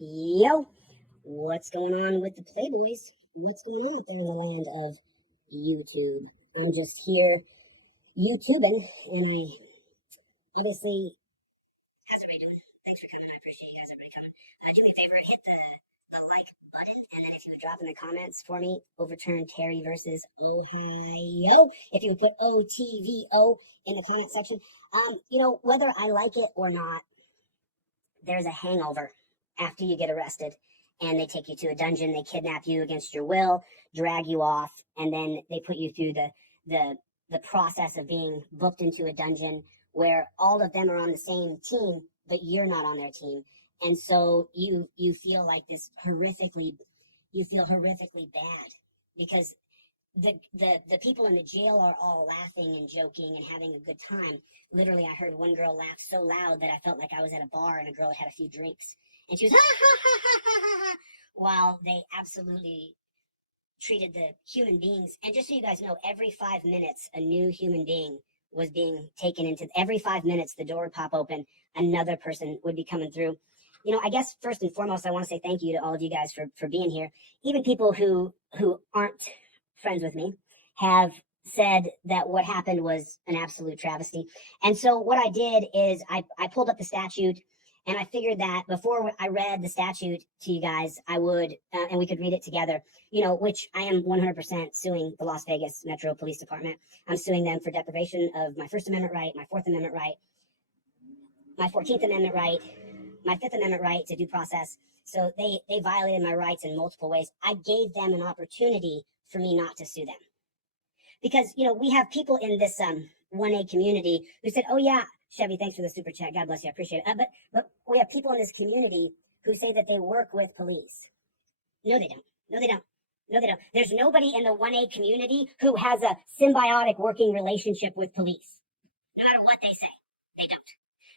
Yo, what's going on with the Playboys? What's going on out there in the land of YouTube? I'm just here YouTubing, and I obviously, how's everybody doing? Thanks for coming. I appreciate you guys, everybody coming. Do me a favor, hit the like button, and then if you would drop in the comments for me, overturn Terry versus Ohio. If you would put OTVO in the comment section. Whether I like it or not, there's a hangover after you get arrested and they take you to a dungeon. They kidnap you against your will, drag you off, and then they put you through the process of being booked into a dungeon where all of them are on the same team, but you're not on their team. And so you feel like this horrifically bad because the people in the jail are all laughing and joking and having a good time. Literally, I heard one girl laugh so loud that I felt like I was at a bar and a girl had a few drinks. And she was, ha, ha, ha, ha, ha, ha, while they absolutely treated the human beings. And just so you guys know, every 5 minutes, a new human being was being taken into. Every 5 minutes, the door would pop open. Another person would be coming through. I guess first and foremost, I want to say thank you to all of you guys for being here. Even people who aren't friends with me have said that what happened was an absolute travesty. And so what I did is I pulled up the statute, and I figured that before I read the statute to you guys, I would, and we could read it together, which I am 100% suing the Las Vegas Metro Police Department. I'm suing them for deprivation of my First Amendment right, my Fourth Amendment right, my 14th Amendment right, my Fifth Amendment right to due process. So they violated my rights in multiple ways. I gave them an opportunity for me not to sue them. Because, we have people in this 1A community who said, oh, yeah, Chevy, thanks for the super chat. God bless you. I appreciate it. But we have people in this community who say that they work with police. No, they don't. No, they don't. No, they don't. There's nobody in the 1A community who has a symbiotic working relationship with police. No matter what they say, they don't.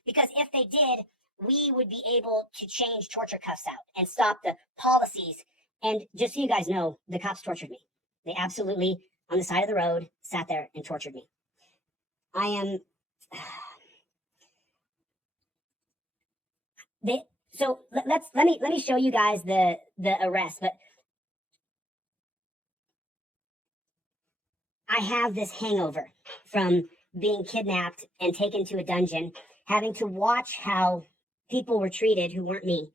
Because if they did, we would be able to change torture cuffs out and stop the policies. And just so you guys know, the cops tortured me. They absolutely, on the side of the road, sat there and tortured me. Let me show you guys the arrest. But I have this hangover from being kidnapped and taken to a dungeon, having to watch how people were treated who weren't me.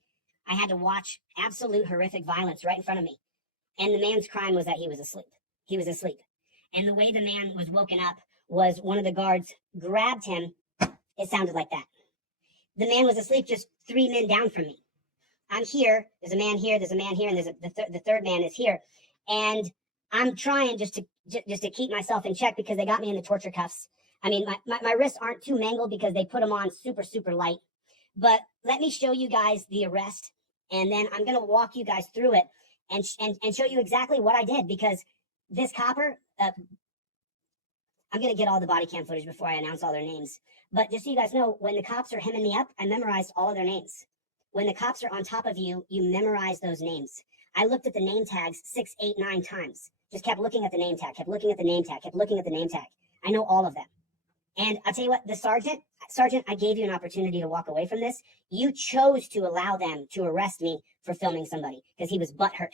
I had to watch absolute horrific violence right in front of me. And the man's crime was that he was asleep. He was asleep. And the way the man was woken up was one of the guards grabbed him. It sounded like that. The man was asleep just 3 men down from me. I'm here. There's a man here. There's a man here. And the third man is here. And I'm trying just to keep myself in check because they got me in the torture cuffs. I mean, my wrists aren't too mangled because they put them on super, super light. But let me show you guys the arrest. And then I'm going to walk you guys through it and show you exactly what I did, because this copper, I'm going to get all the body cam footage before I announce all their names. But just so you guys know, when the cops are hemming me up, I memorized all of their names. When the cops are on top of you, you memorize those names. I looked at the name tags 6, 8, 9 times. Just kept looking at the name tag, kept looking at the name tag, kept looking at the name tag. I know all of them. And I'll tell you what, the sergeant, I gave you an opportunity to walk away from this. You chose to allow them to arrest me for filming somebody because he was butthurt.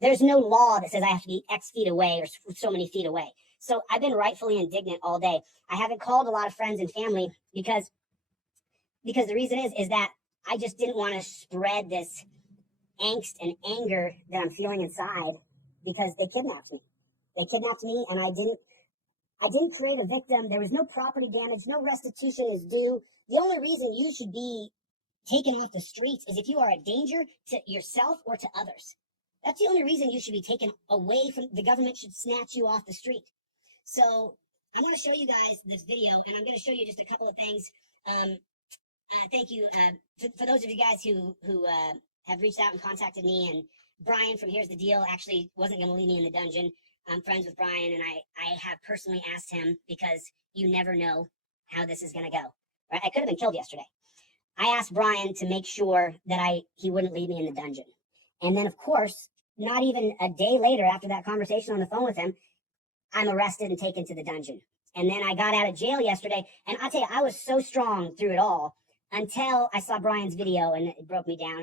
There's no law that says I have to be X feet away or so many feet away. So I've been rightfully indignant all day. I haven't called a lot of friends and family because the reason is that I just didn't want to spread this angst and anger that I'm feeling inside because they kidnapped me. They kidnapped me, and I didn't create a victim. There was no property damage. No restitution is due. The only reason you should be taken off the streets is if you are a danger to yourself or to others. That's the only reason you should be taken away from the government. Should snatch you off the street. So I want to show you guys this video, and I'm going to show you just a couple of things. Thank you for those of you guys who have reached out and contacted me. And Brian from Here's the Deal actually wasn't going to leave me in the dungeon. I'm friends with Brian, and I have personally asked him, because you never know how this is going to go. Right? I could have been killed yesterday. I asked Brian to make sure that he wouldn't leave me in the dungeon. And then, of course, not even a day later after that conversation on the phone with him, I'm arrested and taken to the dungeon. And then I got out of jail yesterday. And I'll tell you, I was so strong through it all until I saw Brian's video and it broke me down.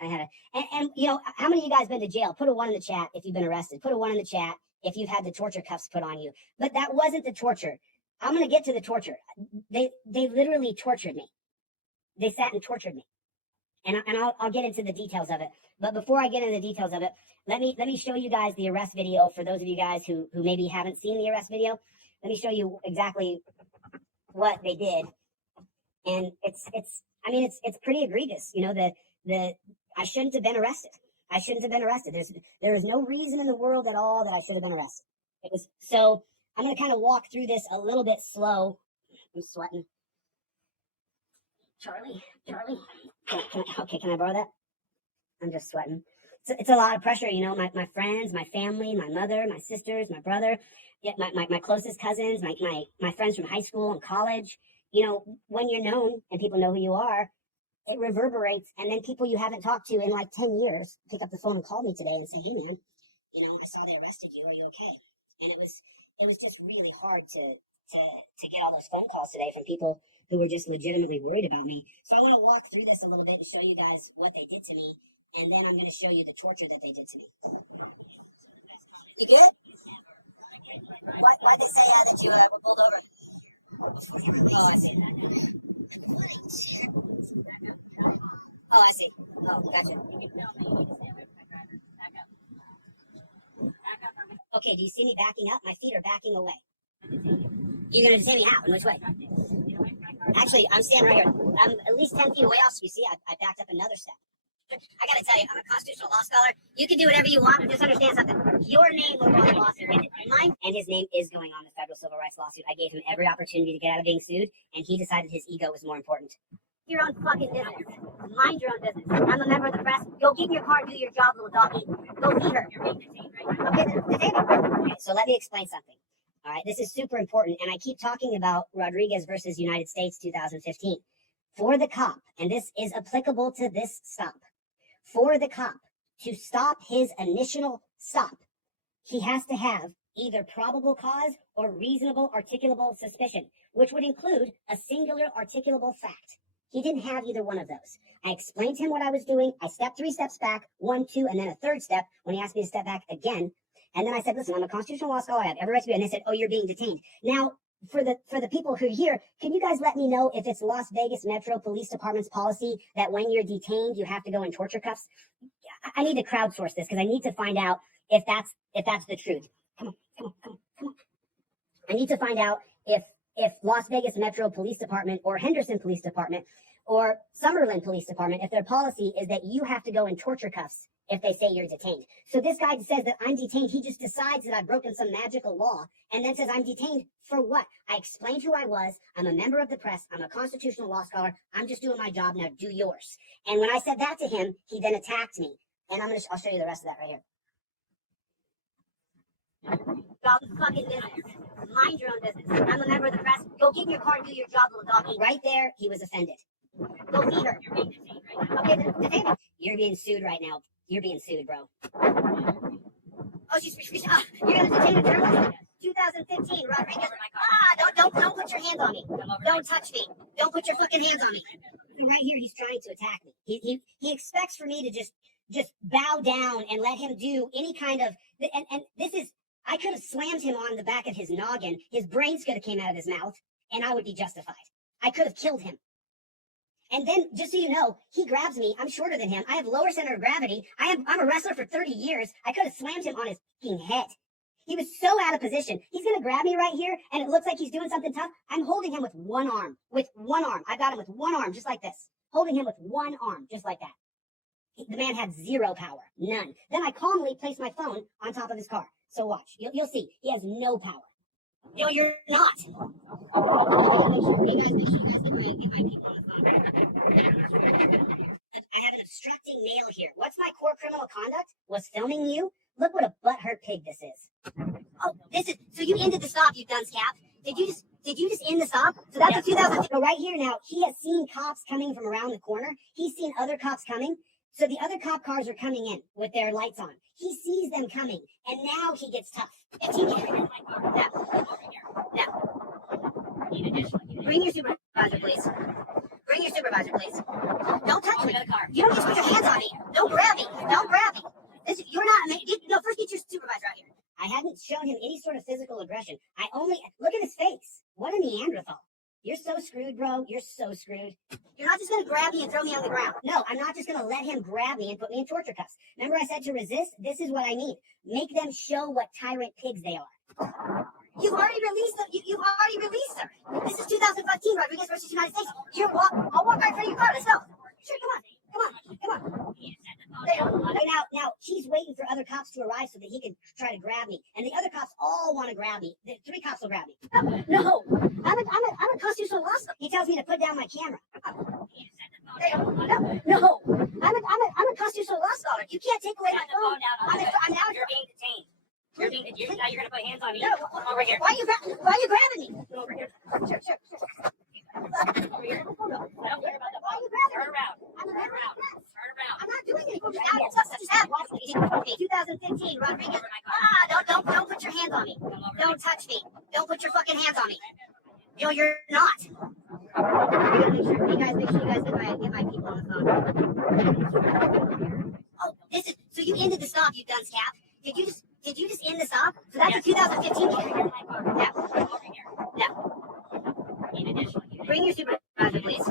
And and you know, how many of you guys been to jail? Put a 1 in the chat if you've been arrested. Put a 1 in the chat if you've had the torture cuffs put on you. But that wasn't the torture. I'm going to get to the torture. They literally tortured me. They sat and tortured me. And I'll get into the details of it. But before I get into the details of it, let me show you guys the arrest video for those of you guys who maybe haven't seen the arrest video. Let me show you exactly what they did. And it's pretty egregious. You know, I shouldn't have been arrested. I shouldn't have been arrested. There is no reason in the world at all that I should have been arrested. So I'm going to kind of walk through this a little bit slow. I'm sweating. Charlie. Can I borrow that? I'm just sweating. It's a lot of pressure, you know. My friends, my family, my mother, my sisters, my brother, my closest cousins, my friends from high school and college. You know, when you're known and people know who you are, it reverberates, and then people you haven't talked to in like 10 years pick up the phone and call me today and say, "Hey, man, you know, I saw they arrested you. Are you okay?" And it was just really hard to get all those phone calls today from people who were just legitimately worried about me. So I want to walk through this a little bit and show you guys what they did to me, and then I'm going to show you the torture that they did to me. You good? Why'd they say that you were pulled over? Oh, I see. Oh, I see. Oh, gotcha. Okay, do you see me backing up? My feet are backing away. You're going to detain me how? In which way? Actually, I'm standing right here. I'm at least 10 feet away off. So you see, I backed up another step. I got to tell you, I'm a constitutional law scholar. You can do whatever you want, but just understand something. Your name will go on the lawsuit. Mine and his name is going on the federal civil rights lawsuit. I gave him every opportunity to get out of being sued, and he decided his ego was more important. Your own fucking business. Mind your own business. I'm a member of the press. Go get in your car and do your job, little doggy. Go feed her. Okay, detain me. Okay, so let me explain something. All right, this is super important, and I keep talking about Rodriguez versus United States 2015. For the cop, and this is applicable to this stop, for the cop to stop his initial stop, he has to have either probable cause or reasonable articulable suspicion, which would include a singular articulable fact. He didn't have either one of those. I explained to him what I was doing. I stepped 3 steps back, 1, 2, and then a third step when he asked me to step back again. And then I said, listen, I'm a constitutional law scholar. I have every right to be. And they said, oh, you're being detained. Now, for the people who are here, can you guys let me know if it's Las Vegas Metro Police Department's policy that when you're detained, you have to go in torture cuffs? I need to crowdsource this because I need to find out if that's the truth. Come on. I need to find out if Las Vegas Metro Police Department or Henderson Police Department or Summerlin Police Department, if their policy is that you have to go in torture cuffs if they say you're detained. So this guy says that I'm detained. He just decides that I've broken some magical law and then says I'm detained for what? I explained who I was. I'm a member of the press. I'm a constitutional law scholar. I'm just doing my job. Now do yours. And when I said that to him, he then attacked me. And I'll show you the rest of that right here. About the fucking business. Mind your own business. I'm a member of the press. Go get in your car and do your job, little doggy. Right there, he was offended. Go feed her. You're being detained right now. Okay, detain me. You're being sued right now. You're being sued, bro. Oh, she's you're gonna detain a journalist? 2015, Rodriguez. Don't put your hands on me. Don't touch me. Don't put your fucking hands on me. So right here, he's trying to attack me. He expects for me to just bow down and let him do any kind of and this is. I could have slammed him on the back of his noggin. His brains could have came out of his mouth, and I would be justified. I could have killed him. And then, just so you know, he grabs me. I'm shorter than him. I have lower center of gravity. I'm a wrestler for 30 years. I could have slammed him on his fucking head. He was so out of position. He's going to grab me right here, and it looks like he's doing something tough. I'm holding him with one arm. With one arm. I got him with one arm, just like this. Holding him with one arm, just like that. The man had zero power. None. Then I calmly placed my phone on top of his car. So watch. You'll see. He has no power. No, you're not. I gotta make sure you guys get my people on the phone. I have an obstructing nail here. What's my core criminal conduct? Was filming you? Look what a butthurt pig this is. Oh, this is so you ended the stop, you dunce cap. Did you just end the stop? So that's a 2000. So right here now, he has seen cops coming from around the corner. He's seen other cops coming. So the other cop cars are coming in with their lights on. He sees them coming, and now he gets tough. 15 No. Bring your supervisor, please. Bring your supervisor, please. Don't touch me. You don't get to put your hands on me. Don't grab me. Don't grab me. You're not. No, first get your supervisor out here. I hadn't shown him any sort of physical aggression. I only look at his face. What a Neanderthal. You're so screwed, bro. You're so screwed. You're not just going to grab me and throw me on the ground. No, I'm not just going to let him grab me and put me in torture cuffs. Remember I said to resist? This is what I mean. Make them show what tyrant pigs they are. You've already released them. You've already released her. This is 2015, Rodriguez versus United States. I'll walk right in front of your car. Let's go. Sure, come on. Now he's waiting for other cops to arrive so that he can try to grab me. And the other cops all want to grab me. The 3 cops will grab me. No, I'm a constitutional law scholar. He tells me to put down my camera. No, I'm a constitutional law scholar. You can't take away my phone. You're being detained. Now you're gonna put hands on me. No, over here. Why are you grabbing me? Come over here. Sure. Over here. I don't care about that. Why are you grabbing me? Turn around. Turn around. Turn around. I'm not doing anything. Just happened. 2015, Rodriguez. Don't put your hands on me. Don't touch me. Don't put your fucking hands on me. No, you're not. I gotta make sure you guys get my people on the phone. Oh, this is so you ended the stop, you dunce cap. Did you just end the stop? So that's a 2015 camera. No. In addition, Bring your supervisor, please.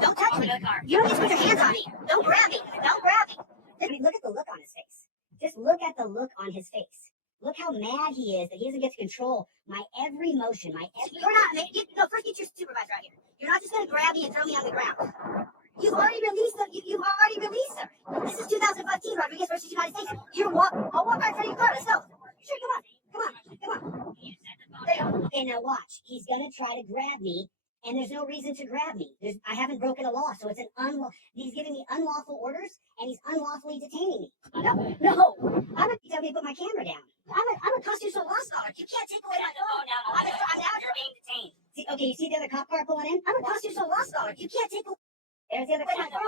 Don't touch me. You don't get to put your hands on me. Don't grab me. I mean, look at the look on his face. Just look at the look on his face. Look how mad he is that he doesn't get to control my every motion, You're not. First get your supervisor out here. You're not just going to grab me and throw me on the ground. You've already released them. You've already released her. This is 2015, Rodriguez versus United States. I'll walk right in front of your car. Let's go. Sure, come on. Okay, now watch. He's gonna try to grab me, and there's no reason to grab me. I haven't broken a law, so it's he's giving me unlawful orders, and he's unlawfully detaining me. No. You tell me to put my camera down. I'm a constitutional law scholar. You can't take away my phone. You're being detained. Okay, you see the other cop car pulling in? I'm a constitutional law scholar. You can't take away. There's the other cop car.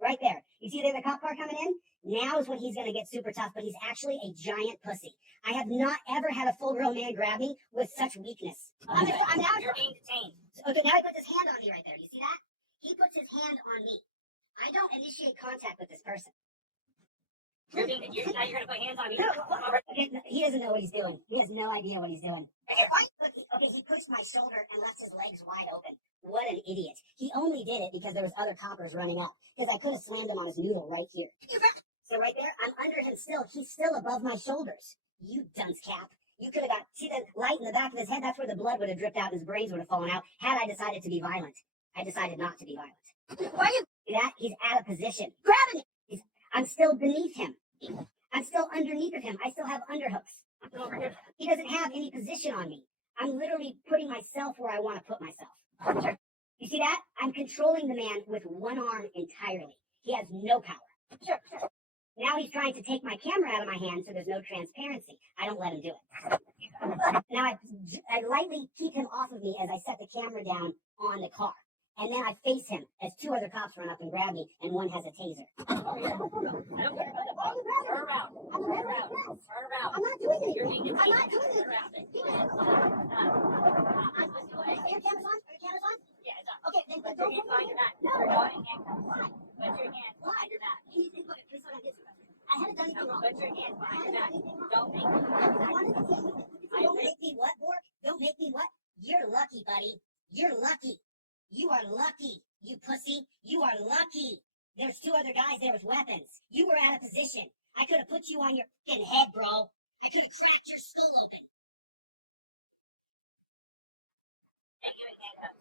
Right there. You see the other cop car coming in? Now is when he's going to get super tough, but he's actually a giant pussy. I have not ever had a full-grown man grab me with such weakness. You're being detained. Okay, now he puts his hand on me right there. Do you see that? He puts his hand on me. I don't initiate contact with this person. Now you're going to put hands on me. Okay, he doesn't know what he's doing. He has no idea what he's doing. Look, he pushed my shoulder and left his legs wide open. What an idiot. He only did it because there was other coppers running up. Because I could have slammed him on his noodle right here. So right there, I'm under him still. He's still above my shoulders. You dunce cap. You could have see the light in the back of his head? That's where the blood would have dripped out and his brains would have fallen out had I decided to be violent. I decided not to be violent. Why you see that? He's out of position. Grabbing me. I'm still beneath him. I'm still underneath of him. I still have underhooks. He doesn't have any position on me. I'm literally putting myself where I want to put myself. Sure. You see that? I'm controlling the man with one arm entirely. He has no power. Sure. Now he's trying to take my camera out of my hand so there's no transparency. I don't let him do it. Now I lightly keep him off of me as I set the camera down on the car. And then I face him as 2 other cops run up and grab me, and one has a taser. I don't care about that. Turn around. I'm not doing anything. You're being detained. I'm not doing anything. Turn around. Are your cameras on? Yeah, it's on. Okay, then Put don't your put hands behind your back. No. You're going in handcuffs. Why? Put your hands behind your back. Can you please slow down this? I haven't done anything wrong. Put your hands behind your back. Don't make Don't make me what, Bork? Don't make me what? You're lucky, buddy. You're lucky. You are lucky, you pussy. You are lucky. There's 2 other guys there with weapons. You were out of position. I could have put you on your fucking head, bro. I could have cracked your skull open. Take you in handcuffs.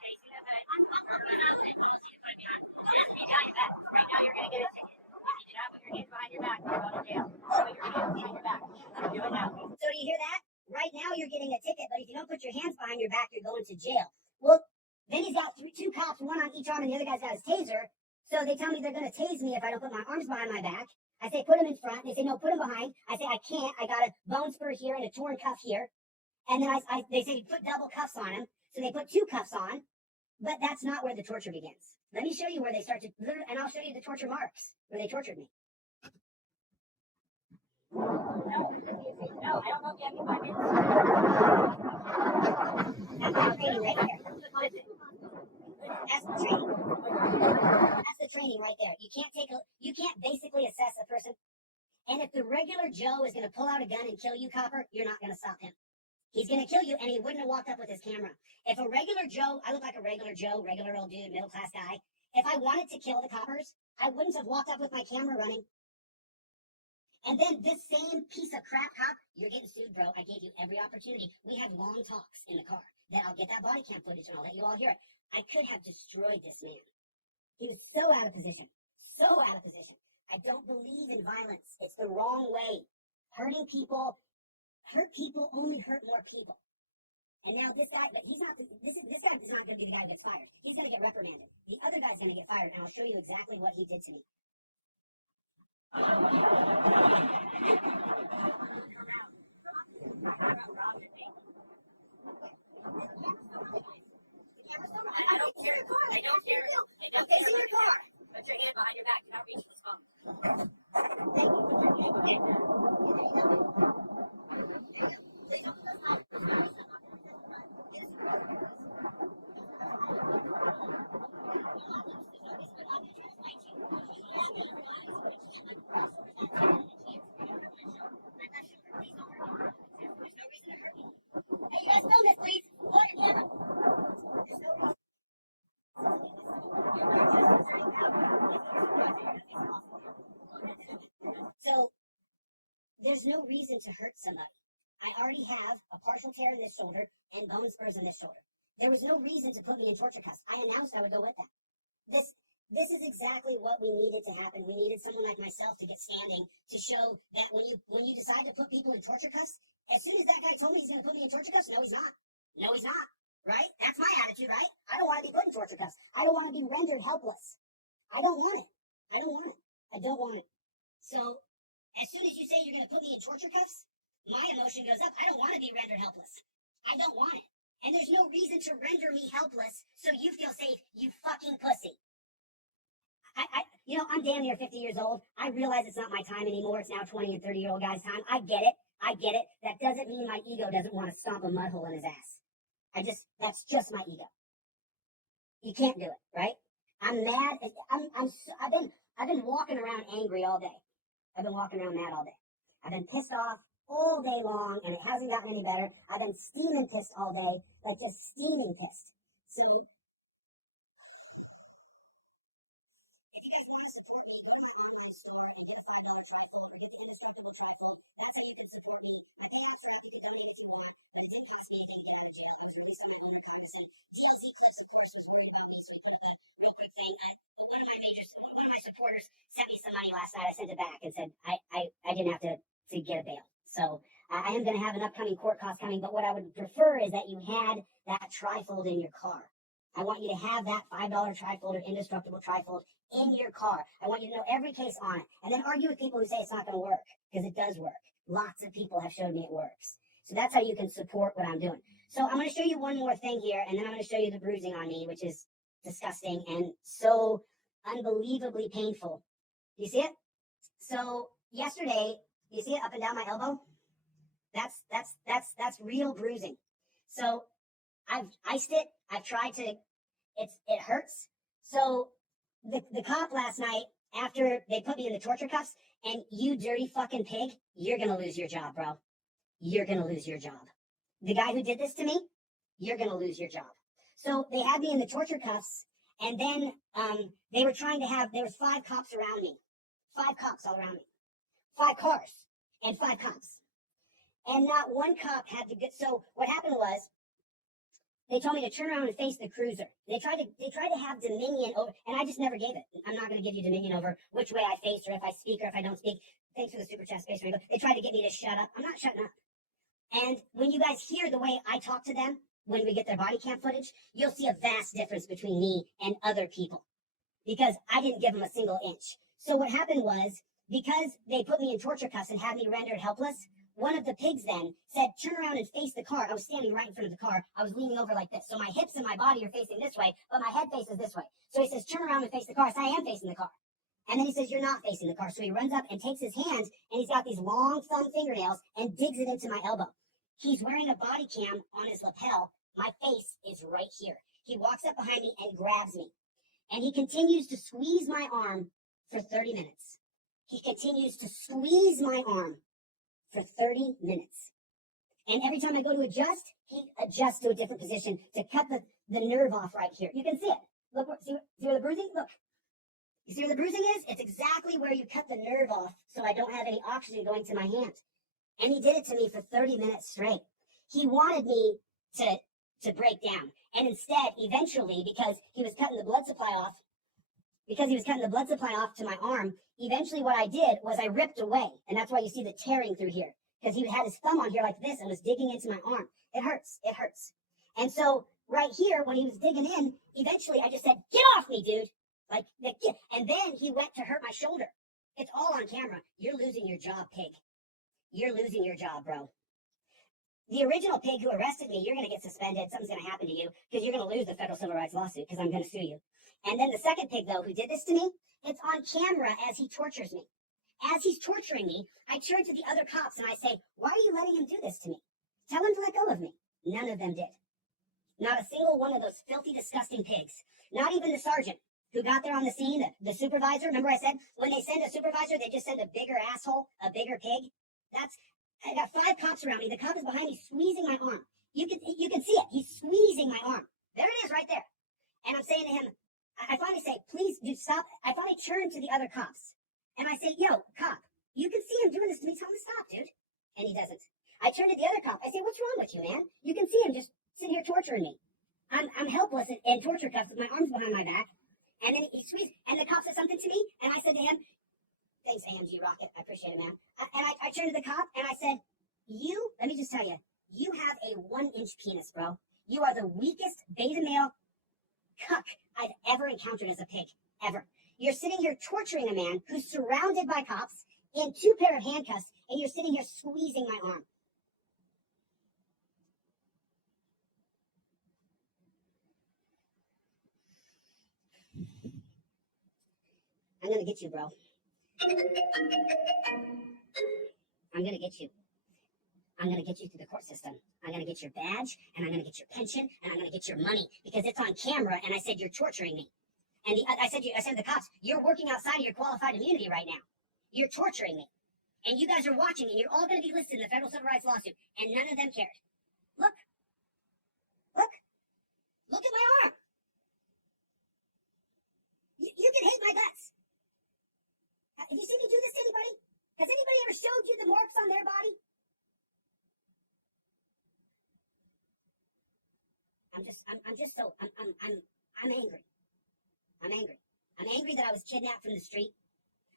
Facing the hood. Turn around and policy to put it behind. Just be behind your back. Right now you're going to get a ticket. If you do not put your hands behind your back, you're going to jail. Put your hands behind your back. Do it now. So do you hear that? Right now you're getting a ticket, but if you don't put your hands behind your back, you're going to jail. Well, then he's got 2 cops, 1 on each arm, and the other guy's got his taser. So they tell me they're going to tase me if I don't put my arms behind my back. I say, put him in front. They say, no, put him behind. I say, I can't. I got a bone spur here and a torn cuff here. And then they say, put double cuffs on him. So they put 2 cuffs on. But that's not where the torture begins. Let me show you where they start to, and I'll show you the torture marks where they tortured me. No, I don't know if you have any 5 minutes. That's what I'm saying right here. thing right there. You can't basically assess a person. And if the regular Joe is going to pull out a gun and kill you, copper, you're not going to stop him. He's going to kill you, and he wouldn't have walked up with his camera. If a regular Joe, I look like a regular Joe, regular old dude, middle class guy. If I wanted to kill the coppers, I wouldn't have walked up with my camera running. And then this same piece of crap cop, you're getting sued, bro. I gave you every opportunity. We had long talks in the car. Then I'll get that body cam footage and I'll let you all hear it. I could have destroyed this man. He was so out of position. So out of position. I don't believe in violence. It's the wrong way. Hurting people, hurt people only hurt more people. And now this guy, but he's not, this guy is not going to be the guy who gets fired. He's going to get reprimanded. The other guy's going to get fired, and I'll show you exactly what he did to me. I don't care. I don't care. I don't Okay, care. in your car. Put your hand behind your back. You're not reaching this phone. Thank you. Put your hand behind your back. There you go. There's no reason to hurt me. Hey, you guys film this, please. Pull out your camera. There's no reason. So there's no reason to hurt somebody. I already have a partial tear in this shoulder and bone spurs in this shoulder. There was no reason to put me in torture cuffs. I announced I would go with that. This is exactly what we needed to happen. We needed someone like myself to get standing to show that when you decide to put people in torture cuffs, as soon as that guy told me he's going to put me in torture cuffs, no, he's not. No, he's not. Right? That's my attitude, right? I don't want to be put in torture cuffs. I don't want to be rendered helpless. I don't want it. I don't want it. I don't want it. So as soon as you say you're going to put me in torture cuffs, my emotion goes up. I don't want to be rendered helpless. I don't want it. And there's no reason to render me helpless so you feel safe, you fucking pussy. I'm damn near 50 years old. I realize it's not my time anymore. It's now 20 and 30-year-old guys' time. I get it. I get it. That doesn't mean my ego doesn't want to stomp a mud hole in his ass. That's just my ego. You can't do it, right? I'm mad. I've been walking around angry all day. I've been walking around mad all day. I've been pissed off all day long, and it hasn't gotten any better. I've been steaming pissed all day, like just steaming pissed. So if you guys want to support me, go to my online store and get a $5 trifold or get the indestructible trifold. That's how you can support me. My pay apps are up. You can donate if you want, but it didn't cost me anything to get out of jail. I was released on my own recognizance. DLZ Clips, of course, was worried about me, so he put up a real quick thing. One of my supporters sent me some money last night. I sent it back and said I didn't have to get a bail. So I am going to have an upcoming court cost coming, but what I would prefer is that you had that trifold in your car. I want you to have that $5 trifold or indestructible trifold in your car. I want you to know every case on it. And then argue with people who say it's not going to work, because it does work. Lots of people have showed me it works. So that's how you can support what I'm doing. So I'm going to show you one more thing here, and then I'm going to show you the bruising on me, which is disgusting and so unbelievably painful. You see it? So yesterday, you see it up and down my elbow? That's real bruising. So I've iced it. I've tried to, it hurts. So the cop last night, after they put me in the torture cuffs, and you dirty fucking pig, you're going to lose your job, bro. You're going to lose your job. The guy who did this to me, you're going to lose your job. So they had me in the torture cuffs, and then they were trying to have, there was 5 cops around me. 5 cops all around me. 5 cars and 5 cops. And not one cop had the good, so what happened was, they told me to turn around and face the cruiser. They tried to have dominion over, and I just never gave it. I'm not going to give you dominion over which way I face or if I speak or if I don't speak. Thanks for the super chat, Space Rainbow. They tried to get me to shut up. I'm not shutting up. And when you guys hear the way I talk to them, when we get their body cam footage, you'll see a vast difference between me and other people, because I didn't give them a single inch. So what happened was, because they put me in torture cuffs and had me rendered helpless, one of the pigs then said, turn around and face the car. I was standing right in front of the car. I was leaning over like this. So my hips and my body are facing this way, but my head faces this way. So he says, turn around and face the car. I said, I am facing the car. And then he says, you're not facing the car. So he runs up and takes his hand, and he's got these long thumb fingernails and digs it into my elbow. He's wearing a body cam on his lapel. My face is right here. He walks up behind me and grabs me. And he continues to squeeze my arm for 30 minutes. He continues to squeeze my arm for 30 minutes. And every time I go to adjust, he adjusts to a different position to cut the nerve off right here. You can see it. Look, see where the bruising? Look. You see where the bruising is? It's exactly where you cut the nerve off so I don't have any oxygen going to my hand. And he did it to me for 30 minutes straight. He wanted me to break down. And instead, eventually, because he was cutting the blood supply off to my arm, eventually what I did was I ripped away. And that's why you see the tearing through here. Because he had his thumb on here like this and was digging into my arm. It hurts. It hurts. And so right here, when he was digging in, eventually I just said, "Get off me, dude." And then he went to hurt my shoulder. It's all on camera. You're losing your job, pig. You're losing your job, bro. The original pig who arrested me, you're going to get suspended. Something's going to happen to you because you're going to lose the federal civil rights lawsuit because I'm going to sue you. And then the second pig, though, who did this to me, it's on camera as he tortures me. As he's torturing me, I turn to the other cops and I say, "Why are you letting him do this to me? Tell him to let go of me." None of them did. Not a single one of those filthy, disgusting pigs. Not even the sergeant who got there on the scene, the supervisor. Remember I said, when they send a supervisor, they just send a bigger asshole, a bigger pig. I got 5 cops around me. The cop is behind me squeezing my arm. You can see it. He's squeezing my arm. There it is right there. And I'm saying to him, I finally say, "Please, dude, stop." I finally turn to the other cops. And I say, "Yo, cop, you can see him doing this to me. Tell him to stop, dude." And he doesn't. I turn to the other cop. I say, "What's wrong with you, man? You can see him just sitting here torturing me. I'm helpless in torture cuffs with my arms behind my back." And then he squeezed, and the cop said something to me, and I said to him, "Thanks, AMG Rocket. I appreciate it, man." I turned to the cop, and I said, let me just tell you, you have a 1-inch penis, bro. You are the weakest beta male cuck I've ever encountered as a pig, ever. You're sitting here torturing a man who's surrounded by cops in 2 pair of handcuffs, and you're sitting here squeezing my arm. I'm going to get you, bro. I'm going to get you. I'm going to get you through the court system. I'm going to get your badge, and I'm going to get your pension, and I'm going to get your money because it's on camera, and I said, "You're torturing me." And I said to the cops, "You're working outside of your qualified immunity right now. You're torturing me. And you guys are watching, and you're all going to be listed in the federal civil rights lawsuit." And none of them cared. Look. Look at my arm. You can hate my guts. Have you seen me do this to anybody? Has anybody ever showed you the marks on their body? I'm angry. I'm angry. I'm angry that I was kidnapped from the street.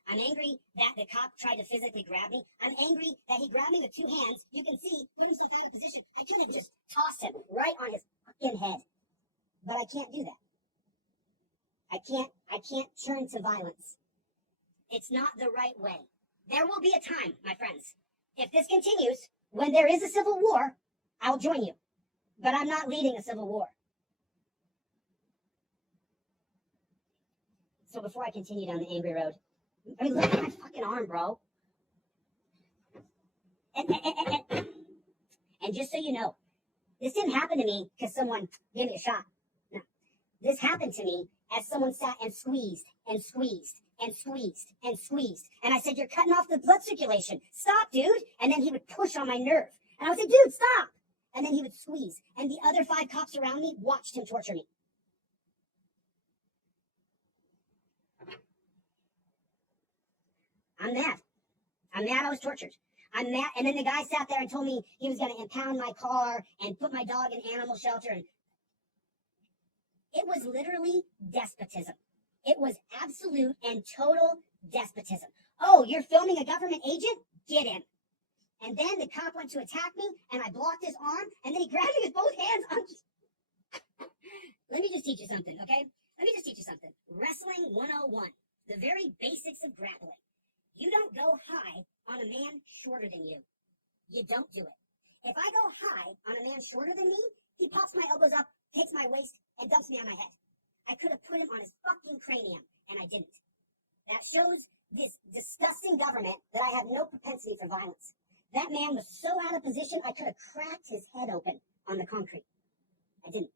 I'm angry that the cop tried to physically grab me. I'm angry that he grabbed me with 2 hands. You can see, put himself out of position. I could have just tossed him right on his fucking head. But I can't do that. I can't turn to violence. It's not the right way. There will be a time, my friends, if this continues, when there is a civil war, I'll join you. But I'm not leading a civil war. So before I continue down the angry road, I mean, look at my fucking arm, bro. And just so you know, this didn't happen to me because someone gave me a shot. No. This happened to me as someone sat and squeezed and squeezed and squeezed and squeezed. And I said, "You're cutting off the blood circulation. Stop, dude." And then he would push on my nerve. And I would say, "Dude, stop." And then he would squeeze. And the other 5 cops around me watched him torture me. I'm mad. I'm mad I was tortured. I'm mad. And then the guy sat there and told me he was going to impound my car and put my dog in animal shelter. And it was literally despotism. It was absolute and total despotism. "Oh, you're filming a government agent? Get in." And then the cop went to attack me, and I blocked his arm, and then he grabbed me with both hands. Let me just teach you something, okay? Let me just teach you something. Wrestling 101, the very basics of grappling. You don't go high on a man shorter than you. You don't do it. If I go high on a man shorter than me, he pops my elbows up, takes my waist, and dumps me on my head. I could have put him on his fucking cranium, and I didn't. That shows this disgusting government that I have no propensity for violence. That man was so out of position, I could have cracked his head open on the concrete. I didn't.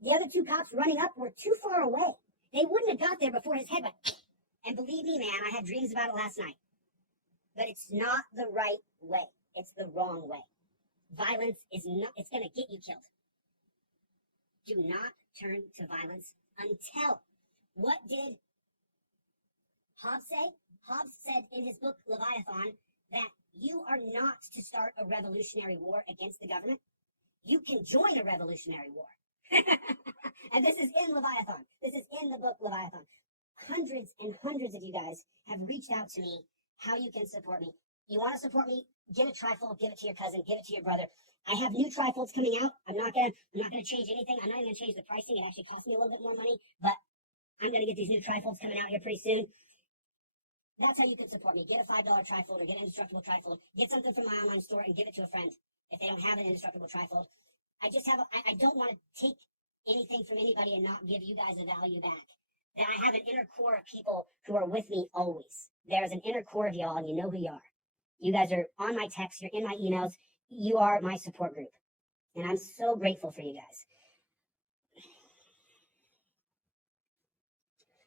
The other two cops running up were too far away. They wouldn't have got there before his head went. And believe me, man, I had dreams about it last night. But it's not the right way. It's the wrong way. Violence is not, it's going to get you killed. Do not turn to violence until. What did Hobbes say? Hobbes said in his book, Leviathan, that you are not to start a revolutionary war against the government. You can join a revolutionary war. And this is in Leviathan. This is in the book, Leviathan. Hundreds and hundreds of you guys have reached out to me how you can support me. You want to support me? Get a trifold, give it to your cousin, give it to your brother. I have new trifolds coming out. I'm not gonna change anything. I'm not even gonna change the pricing. It actually costs me a little bit more money, but I'm gonna get these new trifolds coming out here pretty soon. That's how you can support me. Get a $5 trifold or get an indestructible trifold. Get something from my online store and give it to a friend if they don't have an indestructible trifold. I don't want to take anything from anybody and not give you guys a value back. That I have an inner core of people who are with me always. There's an inner core of y'all, and you know who you are. You guys are on my texts, you're in my emails, you are my support group. And I'm so grateful for you guys.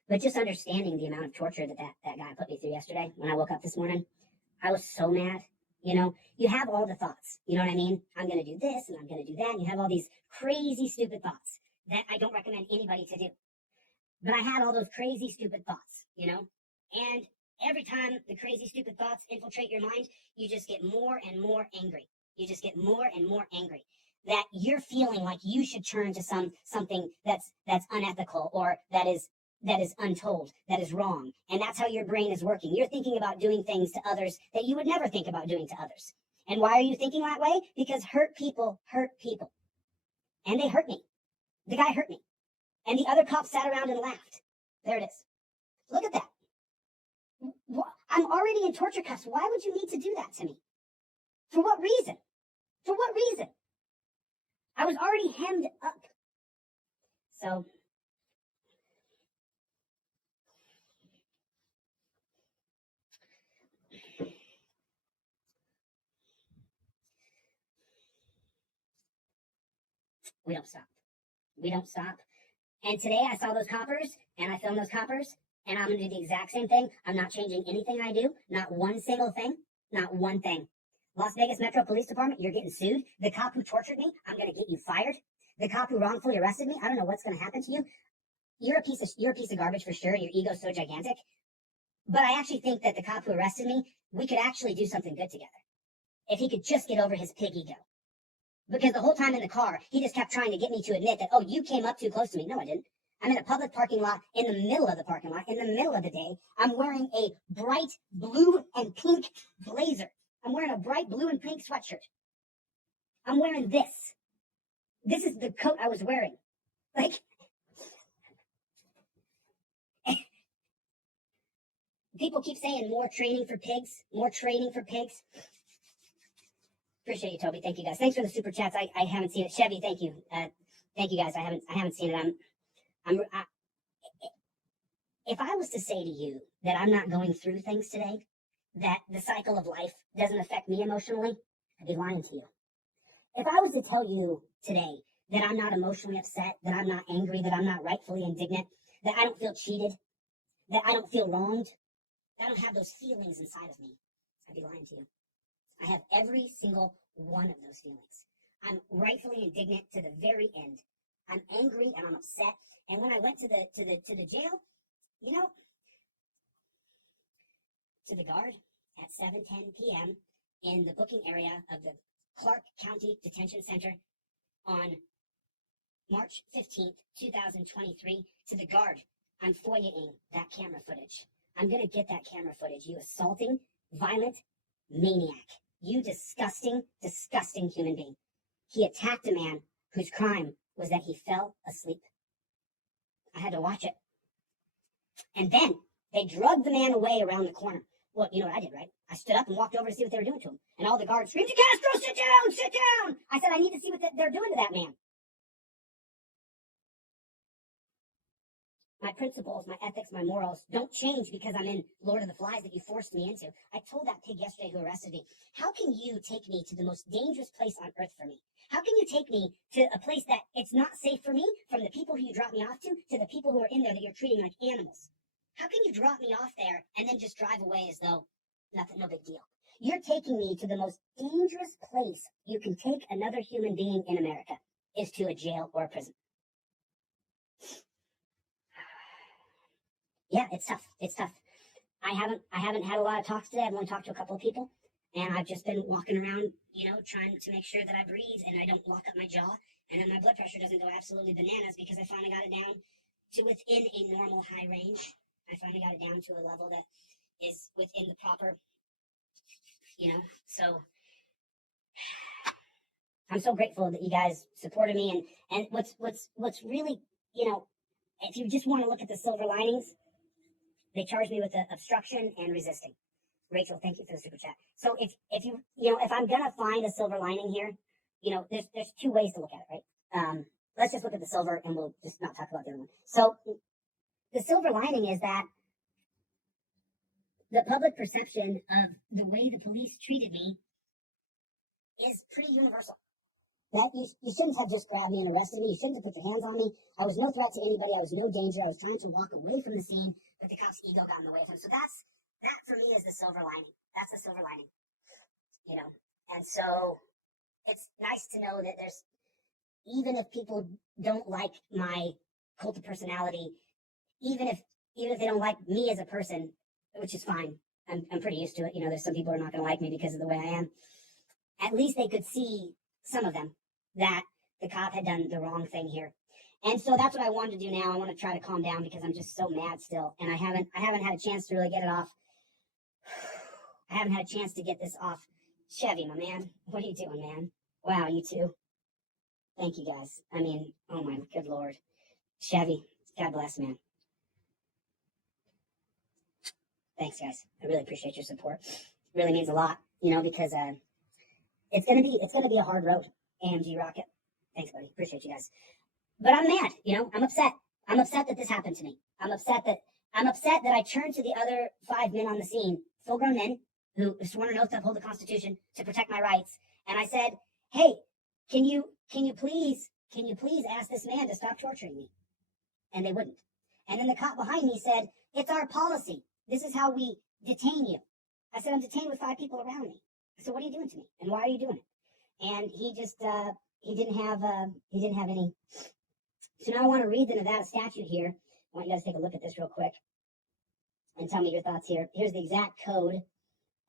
But just understanding the amount of torture that guy put me through yesterday when I woke up this morning, I was so mad. You know, you have all the thoughts, you know what I mean? I'm going to do this and I'm going to do that. And you have all these crazy, stupid thoughts that I don't recommend anybody to do. But I had all those crazy, stupid thoughts, you know? And every time the crazy, stupid thoughts infiltrate your mind, you just get more and more angry. You just get more and more angry that you're feeling like you should turn to something that's unethical or that is untold, that is wrong. And that's how your brain is working. You're thinking about doing things to others that you would never think about doing to others. And why are you thinking that way? Because hurt people hurt people. And they hurt me. The guy hurt me. And the other cops sat around and laughed. There it is. Look at that. I'm already in torture cuffs. Why would you need to do that to me? For what reason? For what reason? I was already hemmed up. So we don't stop. We don't stop. And today I saw those coppers and I filmed those coppers and I'm going to do the exact same thing. I'm not changing anything I do. Not one single thing. Not one thing. Las Vegas Metro Police Department, you're getting sued. The cop who tortured me, I'm going to get you fired. The cop who wrongfully arrested me, I don't know what's going to happen to you. You're a piece of garbage for sure. Your ego's so gigantic. But I actually think that the cop who arrested me, we could actually do something good together. If he could just get over his pig ego. Because the whole time in the car, he just kept trying to get me to admit that, oh, you came up too close to me. No, I didn't. I'm in a public parking lot, in the middle of the parking lot, in the middle of the day. I'm wearing a bright blue and pink blazer. I'm wearing a bright blue and pink sweatshirt. I'm wearing this. This is the coat I was wearing. Like, people keep saying more training for pigs, more training for pigs. Appreciate you, Toby. Thank you, guys. Thanks for the super chats. I haven't seen it. Chevy, thank you. Thank you, guys. I haven't seen it. If I was to say to you that I'm not going through things today, that the cycle of life doesn't affect me emotionally, I'd be lying to you. If I was to tell you today that I'm not emotionally upset, that I'm not angry, that I'm not rightfully indignant, that I don't feel cheated, that I don't feel wronged, that I don't have those feelings inside of me, I'd be lying to you. I have every single one of those feelings. I'm rightfully indignant to the very end. I'm angry and I'm upset. And when I went to the jail, you know, to the guard at 7:10 p.m. in the booking area of the Clark County Detention Center on March 15th, 2023, to the guard, I'm FOIA-ing that camera footage. I'm going to get that camera footage. You assaulting, violent maniac. You disgusting, disgusting human being. He attacked a man whose crime was that he fell asleep. I had to watch it. And then they drugged the man away around the corner. Well, you know what I did, right? I stood up and walked over to see what they were doing to him. And all the guards screamed, "Castro, sit down, sit down." I said, I need to see what they're doing to that man. my principles, my ethics, my morals don't change because I'm in Lord of the Flies that you forced me into. I told that pig yesterday who arrested me, how can you take me to the most dangerous place on earth for me? How can you take me to a place that it's not safe for me, from the people who you drop me off to the people who are in there that you're treating like animals? How can you drop me off there and then just drive away as though nothing, no big deal? You're taking me to the most dangerous place you can take another human being in America, is to a jail or a prison. Yeah, it's tough. It's tough. I haven't had a lot of talks today. I've only talked to a couple of people, and I've just been walking around, trying to make sure that I breathe and I don't lock up my jaw, and then my blood pressure doesn't go absolutely bananas, because I finally got it down to within a normal high range. I finally got it down to a level that is within the proper, so I'm so grateful that you guys supported me. And what's really, if you just want to look at the silver linings, they charged me with the obstruction and resisting. Rachel, thank you for the super chat. So if you, if I'm gonna find a silver lining here, there's two ways to look at it, right? Let's just look at the silver, and we'll just not talk about the other one. So the silver lining is that the public perception of the way the police treated me is pretty universal. That you shouldn't have just grabbed me and arrested me. You shouldn't have put your hands on me. I was no threat to anybody. I was no danger. I was trying to walk away from the scene, but the cop's ego got in the way of him. So that for me is the silver lining. That's the silver lining, And so it's nice to know that there's, even if people don't like my cult of personality, even if they don't like me as a person, which is fine. I'm pretty used to it. There's some people who are not going to like me because of the way I am. At least they could see, some of them, that the cop had done the wrong thing here. And so that's what I wanted to do now. I want to try to calm down because I'm just so mad still. And I haven't had a chance to really get it off. I haven't had a chance to get this off. Chevy, my man, what are you doing, man? Wow, you too. Thank you, guys. I mean, oh my good Lord. Chevy, God bless, man. Thanks, guys. I really appreciate your support. It really means a lot, because it's gonna be a hard road. AMG Rocket. Thanks, buddy. Appreciate you guys. But I'm mad, I'm upset. I'm upset that this happened to me. I'm upset that I turned to the other 5 men on the scene, full-grown men who sworn an oath to uphold the Constitution to protect my rights, and I said, "Hey, can you please ask this man to stop torturing me?" And they wouldn't. And then the cop behind me said, "It's our policy. This is how we detain you." I said, "I'm detained with 5 people around me." I said, "What are you doing to me? And why are you doing it?" And he just he didn't have any. So now I want to read the Nevada statute here. I want you guys to take a look at this real quick and tell me your thoughts here. Here's the exact code,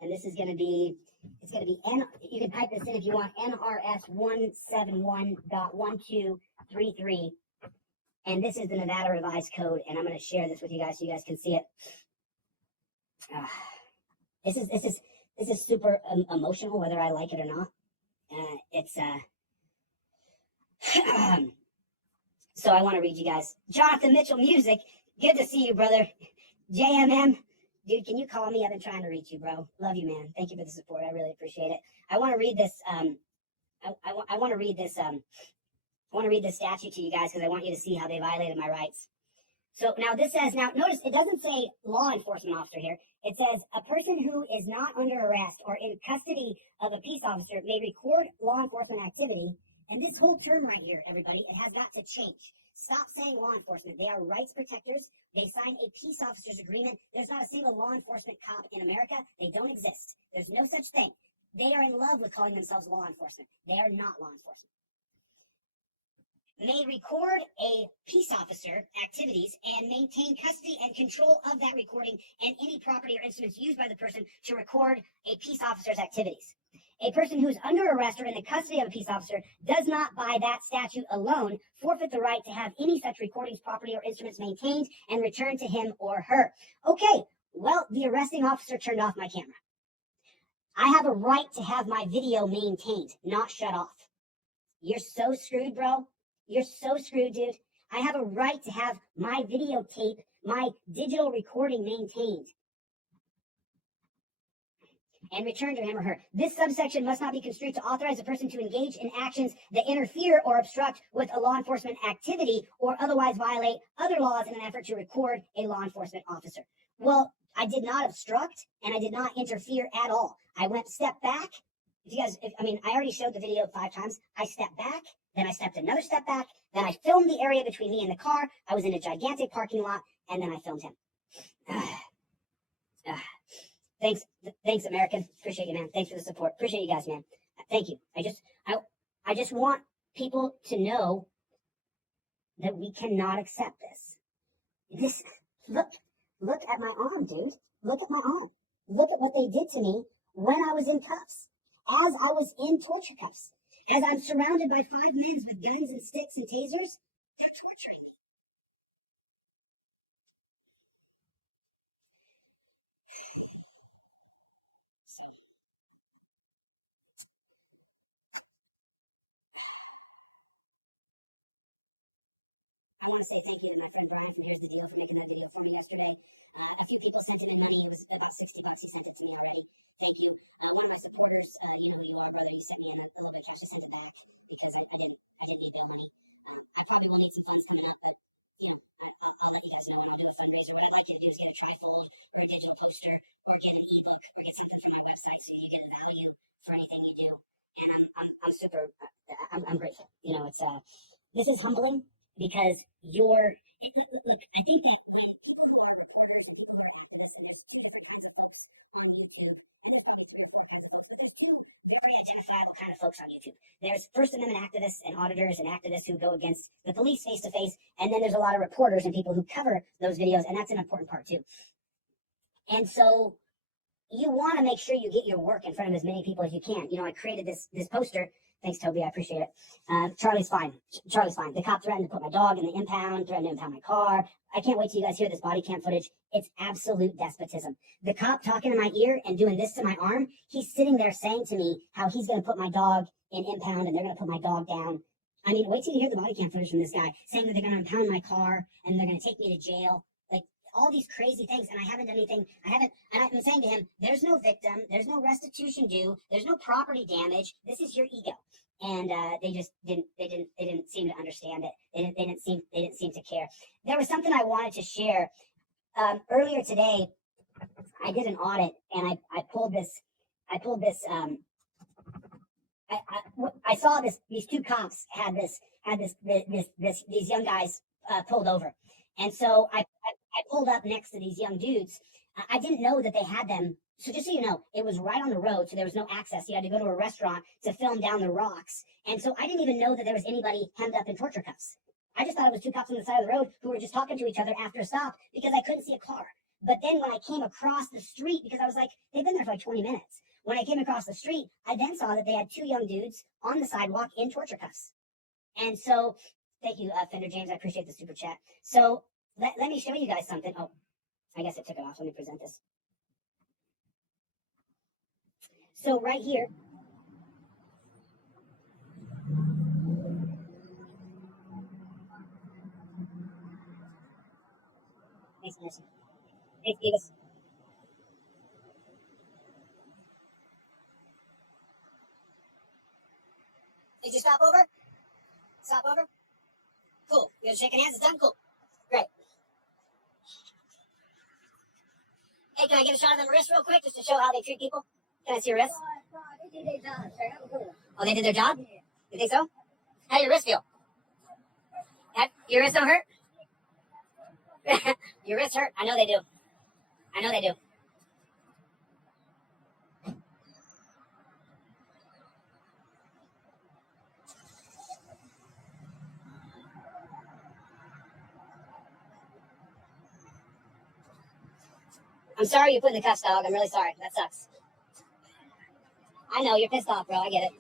and this is going to be, you can type this in if you want, NRS 171.1233, and this is the Nevada revised code, and I'm going to share this with you guys so you guys can see it. This is super emotional, whether I like it or not. So I want to read you guys. Jonathan Mitchell Music, good to see you, brother. JMM, dude, can you call me? I've been trying to reach you, bro. Love you, man. Thank you for the support. I really appreciate it. I want to read this. I want to read this. I want to read this statute to you guys because I want you to see how they violated my rights. So now this says, now notice it doesn't say law enforcement officer here. It says a person who is not under arrest or in custody of a peace officer may record law enforcement activity. And this whole term right here, everybody, it has got to change. Stop saying law enforcement. They are rights protectors. They sign a peace officers agreement. There's not a single law enforcement cop in America. They don't exist. There's no such thing. They are in love with calling themselves law enforcement. They are not law enforcement. May record a peace officer activities and maintain custody and control of that recording and any property or instruments used by the person to record a peace officer's activities. A person who is under arrest or in the custody of a peace officer does not, by that statute alone, forfeit the right to have any such recordings, property, or instruments maintained and returned to him or her. Okay, well, the arresting officer turned off my camera. I have a right to have my video maintained, not shut off. You're so screwed, bro. You're so screwed, dude. I have a right to have my videotape, my digital recording maintained. and return to him or her. This subsection must not be construed to authorize a person to engage in actions that interfere or obstruct with a law enforcement activity or otherwise violate other laws in an effort to record a law enforcement officer. Well, I did not obstruct and I did not interfere at all. I went step back. I already showed the video 5 times. I stepped back, then I stepped another step back, then I filmed the area between me and the car. I was in a gigantic parking lot, and then I filmed him. Thanks, American. Appreciate you, man. Thanks for the support. Appreciate you guys, man. Thank you. I just want people to know that we cannot accept this. Look at my arm, dude. Look at my arm. Look at what they did to me when I was in cuffs, as I was in torture cuffs, as I'm surrounded by 5 men with guns and sticks and tasers. They're torturing me. So I want to say thank you to my friend Brian from Here's the Deal for making that video for me yesterday. A few people sent him in money. It was about $60. He sent it to me already. Thank you. One of my supporters, you know who you are, brother. You sent me in a little bit of cash. I sent it back because I didn't need bail money. I probably will need some funds coming up, but I'll let you guys know, and I'll do a fundraiser. What I'd like you to do is get a trifold or a digital poster or get an ebook or get something from my website so you get a value for anything you do. And I'm super, I'm grateful. This is humbling because look, I think that when people who are reporters and people who are activists, and there's 2 different kinds of folks on YouTube, and there's probably 3 or 4 kinds of folks, but there's 2 very identifiable kind of folks on YouTube. There's First Amendment activists and auditors and activists who go against the police face to face, and then there's a lot of reporters and people who cover those videos, and that's an important part too. And so you want to make sure you get your work in front of as many people as you can. I created this poster. Thanks, Toby. I appreciate it. Charlie's fine. Charlie's fine. The cop threatened to put my dog in the impound, threatened to impound my car. I can't wait till you guys hear this body cam footage. It's absolute despotism. The cop talking in my ear and doing this to my arm, he's sitting there saying to me how he's going to put my dog in impound and they're going to put my dog down. I mean, wait till you hear the body cam footage from this guy saying that they're going to impound my car and they're going to take me to jail. Like, all these crazy things, and I haven't done anything. And I'm saying to him, there's no victim, there's no restitution due, there's no property damage. This is your ego. And they just didn't seem to understand it. They didn't seem to care. There was something I wanted to share. Earlier today, I did an audit, and I pulled this. I saw this. These 2 cops had these young guys pulled over, and so I pulled up next to these young dudes. I didn't know that they had them. So just so you know, it was right on the road, so there was no access. You had to go to a restaurant to film down the rocks. And so I didn't even know that there was anybody hemmed up in torture cuffs. I just thought it was 2 cops on the side of the road who were just talking to each other after a stop because I couldn't see a car. But then when I came across the street, because I was like, they've been there for like 20 minutes. When I came across the street, I then saw that they had 2 young dudes on the sidewalk in torture cuffs. And so, thank you, Fender James. I appreciate the super chat. So let me show you guys something. Oh, I guess I took it off. Let me present this. So right here, thanks, Mercy. Thanks, Davis. Did you stop over? Stop over? Cool. You guys shaking hands? It's done? Cool. Great. Hey, can I get a shot of them wrists real quick just to show how they treat people? Can I see your wrists? Oh, they did their job? You think so? How do your wrists feel? Your wrists don't hurt? Your wrists hurt? I know they do. I know they do. I'm sorry you put in the cuffs, dog. I'm really sorry. That sucks. I know, you're pissed off, bro. I get it.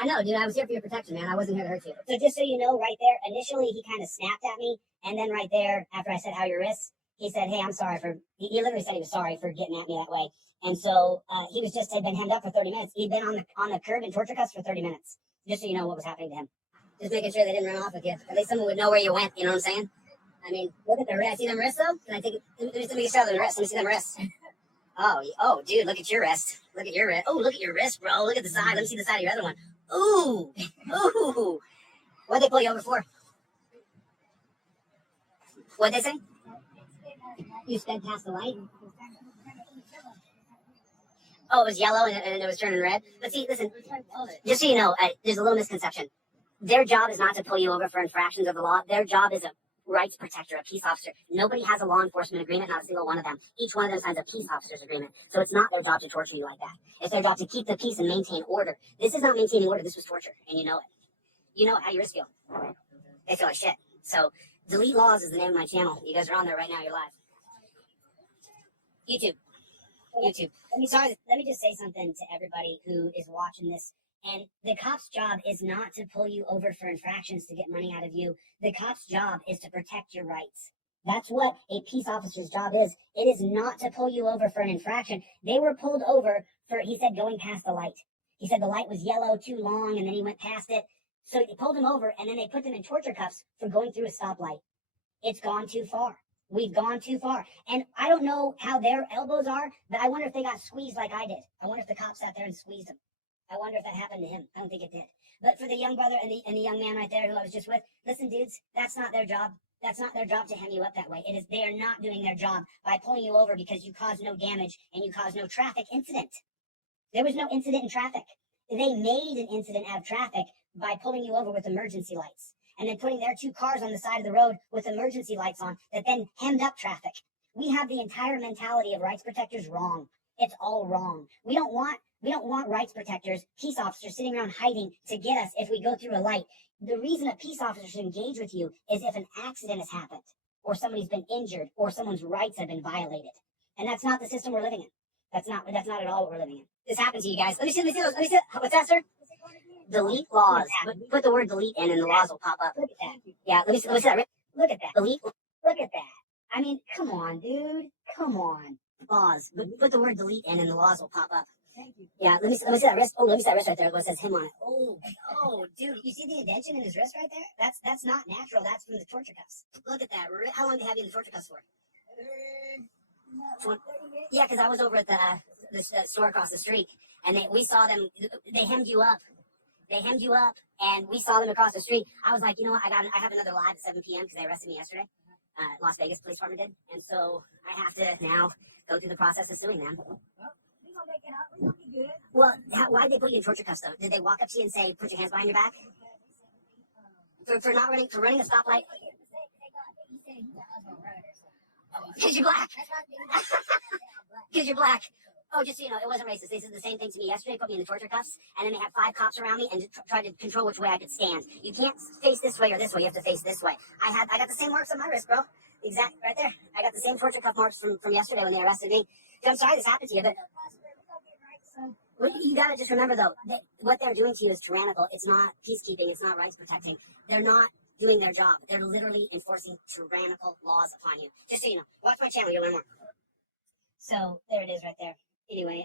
I know, dude. I was here for your protection, man. I wasn't here to hurt you. So just so you know, right there, initially he kind of snapped at me. And then right there, after I said, how are your wrists? He said, hey, I'm sorry for, he literally said he was sorry for getting at me that way. And so he had been hemmed up for 30 minutes. He'd been on the curb in torture cuffs for 30 minutes. Just so you know what was happening to him. Just making sure they didn't run off with you. At least someone would know where you went. You know what I'm saying? I mean, look at the wrist. See them wrists, though? Can I take it? Let me get a shot of the wrist. Let me see them wrists. Oh, dude, look at your wrist. Look at your wrist. Oh, look at your wrist, bro. Look at the side. Let me see the side of your other one. Ooh, ooh. What'd they pull you over for? What'd they say? You sped past the light? Oh, it was yellow and it was turning red. But see, listen, just so you know, there's a little misconception. Their job is not to pull you over for infractions of the law. Their job is a rights protector, a peace officer. Nobody has a law enforcement agreement, not a single one of them. Each one of them signs a peace officer's agreement. So it's not their job to torture you like that. It's their job to keep the peace and maintain order. This is not maintaining order. This was torture, and you know it. You know how yours feel. They feel like shit. So Delete Laws is the name of my channel. You guys are on there right now. You're live. YouTube. Let me just say something to everybody who is watching this. And the cop's job is not to pull you over for infractions to get money out of you. The cop's job is to protect your rights. That's what a peace officer's job is. It is not to pull you over for an infraction. They were pulled over for, he said, going past the light. He said the light was yellow too long, and then he went past it. So they pulled him over, and then they put them in torture cuffs for going through a stoplight. It's gone too far. We've gone too far. And I don't know how their elbows are, but I wonder if they got squeezed like I did. I wonder if the cop sat there and squeezed them. I wonder if that happened to him. I don't think it did. But for the young brother and the young man right there who I was just with, listen, dudes, that's not their job. That's not their job to hem you up that way. It is, they are not doing their job by pulling you over because you caused no damage and you caused no traffic incident. There was no incident in traffic. They made an incident out of traffic by pulling you over with emergency lights and then putting their two cars on the side of the road with emergency lights on that then hemmed up traffic. We have the entire mentality of rights protectors wrong. It's all wrong. We don't want rights protectors, peace officers sitting around hiding to get us if we go through a light. The reason a peace officer should engage with you is if an accident has happened or somebody's been injured or someone's rights have been violated. And that's not the system we're living in. That's not at all what we're living in. This happened to you guys. Let me see those. Let me see. What's that, sir? Delete laws. Put the word delete in and the laws will pop up. Look at that. Yeah, let me see that. Look at that. Delete. Look at that. I mean, come on, dude. Come on. Laws. Put the word delete in and the laws will pop up. Thank you. Yeah, let me see that wrist. Oh, let me see that wrist right there. It says him on it. Oh, dude, you see the indention in his wrist right there? That's not natural. That's from the torture cuffs. Look at that. How long did they have you in the torture cuffs for? Yeah, because I was over at the store across the street, and we saw them. They hemmed you up. And we saw them across the street. I was like, you know what? I have another live at 7 p.m. because they arrested me yesterday. Las Vegas Police Department did, and so I have to now go through the process of suing them. Well, we're gonna make it out. We're gonna be good. Well, why'd they put you in torture cuffs though? Did they walk up to you and say, "Put your hands behind your back"? For running a stoplight? Because you're black. Because you're black. Oh, just so you know, it wasn't racist. They said the same thing to me yesterday, put me in the torture cuffs, and then they had 5 cops around me and tried to control which way I could stand. You can't face this way or this way. You have to face this way. I got the same marks on my wrist, bro. Exact, right there. I got the same torture cuff marks from yesterday when they arrested me. So I'm sorry this happened to you, but you got to just remember, though, what they're doing to you is tyrannical. It's not peacekeeping. It's not rights protecting. They're not doing their job. They're literally enforcing tyrannical laws upon you. Just so you know, watch my channel. You'll learn more. So there it is right there. Anyway,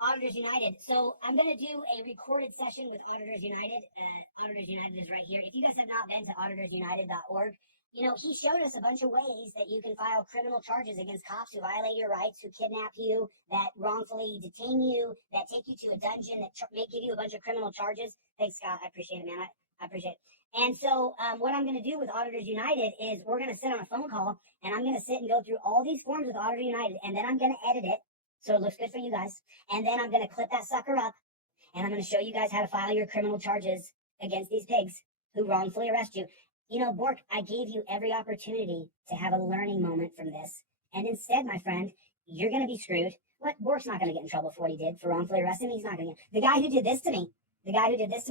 Auditors United. So I'm going to do a recorded session with Auditors United. Auditors United is right here. If you guys have not been to auditorsunited.org, you know, he showed us a bunch of ways that you can file criminal charges against cops who violate your rights, who kidnap you, that wrongfully detain you, that take you to a dungeon, that may give you a bunch of criminal charges. Thanks, Scott. I appreciate it, man. I appreciate it. And so what I'm going to do with Auditors United is we're going to sit on a phone call, and I'm going to sit and go through all these forms with Auditor United, and then I'm going to edit it so it looks good for you guys. And then I'm going to clip that sucker up, and I'm going to show you guys how to file your criminal charges against these pigs who wrongfully arrest you. You know, Bork, I gave you every opportunity to have a learning moment from this. And instead, my friend, you're going to be screwed. What? Bork's not going to get in trouble for what he did for wrongfully arresting me. He's not going to get. The guy who did this to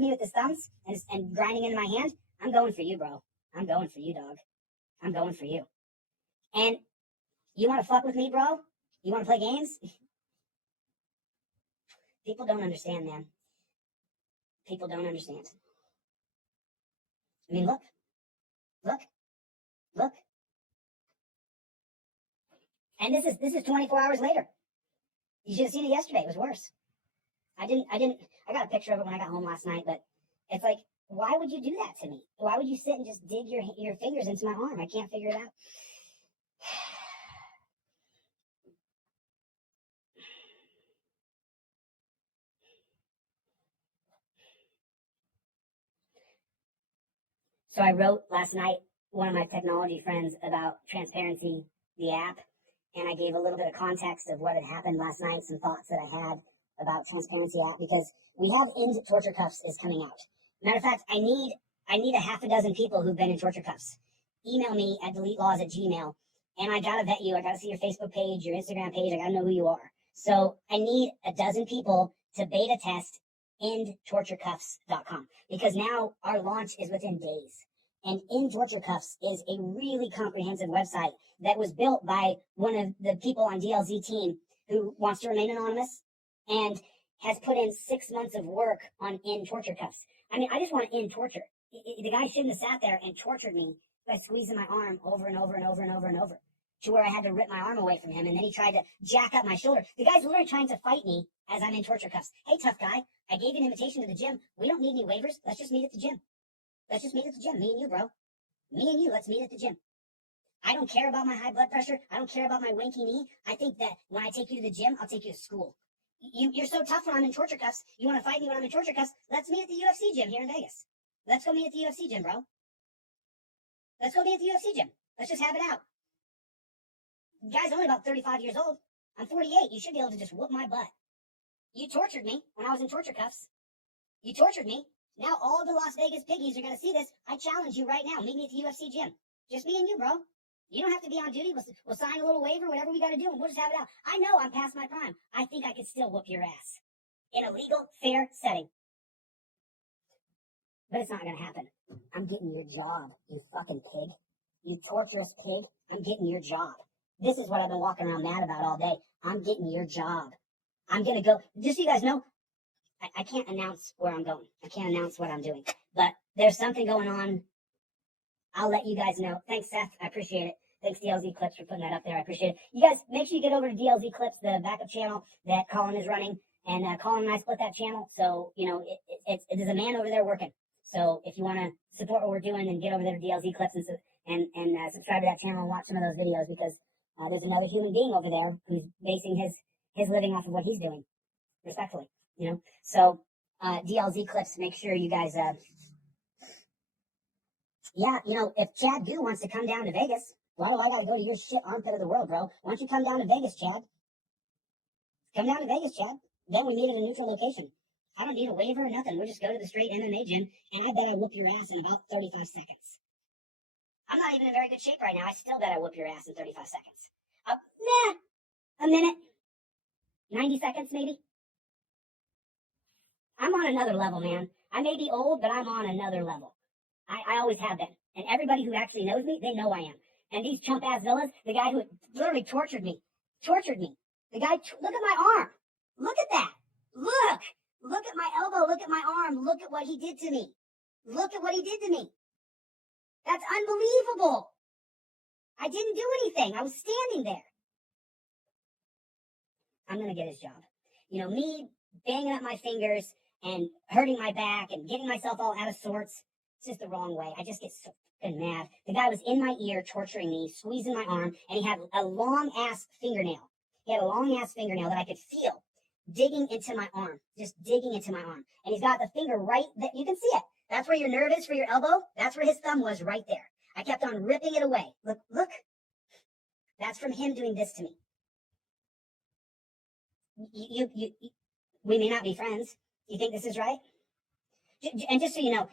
me with his thumbs and grinding into my hand, I'm going for you, bro. I'm going for you, dog. I'm going for you. And you want to fuck with me, bro? You want to play games? People don't understand, man. People don't understand. I mean, look. And this is 24 hours later. You should have seen it yesterday. It was worse. I got a picture of it when I got home last night, but it's like, why would you do that to me? Why would you sit and just dig your fingers into my arm? I can't figure it out. So I wrote last night one of my technology friends about Transparency, the app, and I gave a little bit of context of what had happened last night, some thoughts that I had about Transparency app, because we have End Torture Cuffs is coming out. Matter of fact, I need a half a dozen people who've been in torture cuffs. Email me at deletelaws@gmail, and I gotta vet you. I gotta see your Facebook page, your Instagram page. I gotta know who you are. So I need a dozen people to beta test endtorturecuffs.com, because now our launch is within days. And In Torture Cuffs is a really comprehensive website that was built by one of the people on DLZ team who wants to remain anonymous and has put in 6 months of work on In Torture Cuffs. I mean, I just want to end torture. The guy shouldn't have sat there and tortured me by squeezing my arm over and over and over and over and over to where I had to rip my arm away from him. And then he tried to jack up my shoulder. The guy's literally trying to fight me as I'm in torture cuffs. Hey, tough guy, I gave you an invitation to the gym. We don't need any waivers. Let's just meet at the gym. Let's just meet at the gym. Me and you, bro. Me and you, let's meet at the gym. I don't care about my high blood pressure. I don't care about my wanky knee. I think that when I take you to the gym, I'll take you to school. You're so tough when I'm in torture cuffs. You want to fight me when I'm in torture cuffs? Let's meet at the UFC gym here in Vegas. Let's go meet at the UFC gym, bro. Let's go meet at the UFC gym. Let's just have it out. The guy's only about 35 years old. I'm 48. You should be able to just whoop my butt. You tortured me when I was in torture cuffs. You tortured me. Now all the Las Vegas piggies are going to see this. I challenge you right now. Meet me at the UFC gym. Just me and you, bro. You don't have to be on duty. We'll sign a little waiver, whatever we got to do, and we'll just have it out. I know I'm past my prime. I think I could still whoop your ass in a legal, fair setting. But it's not going to happen. I'm getting your job, you fucking pig. You torturous pig. I'm getting your job. This is what I've been walking around mad about all day. I'm getting your job. I'm going to go. Just so you guys know, I can't announce where I'm going. I can't announce what I'm doing. But there's something going on. I'll let you guys know. Thanks, Seth. I appreciate it. Thanks, DLZ Clips, for putting that up there. I appreciate it. You guys, make sure you get over to DLZ Clips, the backup channel that Colin is running. And Colin and I split that channel. So, you know, there's a man over there working. So if you want to support what we're doing, then get over there to DLZ Clips and subscribe to that channel and watch some of those videos, because there's another human being over there who's basing his living off of what he's doing, respectfully, you know. So DLZ Clips, make sure you guys, yeah, you know, if Chad Goo wants to come down to Vegas, why do I got to go to your shit armpit of the world, bro? Why don't you come down to Vegas, Chad? Come down to Vegas, Chad. Then we meet at a neutral location. I don't need a waiver or nothing. We'll just go to the straight MMA gym, and I bet I whoop your ass in about 35 seconds. I'm not even in very good shape right now. I still bet I whoop your ass in 35 seconds. A minute. 90 seconds, maybe. I'm on another level, man. I may be old, but I'm on another level. I always have been. And everybody who actually knows me, they know I am. And these chump-ass villas, the guy who literally tortured me. The guy, look at my arm. Look at that. Look at my elbow. Look at my arm. Look at what he did to me. Look at what he did to me. That's unbelievable. I didn't do anything. I was standing there. I'm going to get his job. You know, me banging up my fingers and hurting my back and getting myself all out of sorts, it's just the wrong way. I just get so fucking mad. The guy was in my ear torturing me, squeezing my arm, and he had a long-ass fingernail. He had a long-ass fingernail that I could feel digging into my arm, just digging into my arm. And he's got the finger right there. You can see it. That's where your nerve is for your elbow. That's where his thumb was, right there. I kept on ripping it away. Look. That's from him doing this to me. We may not be friends. You think this is right? And just so you know,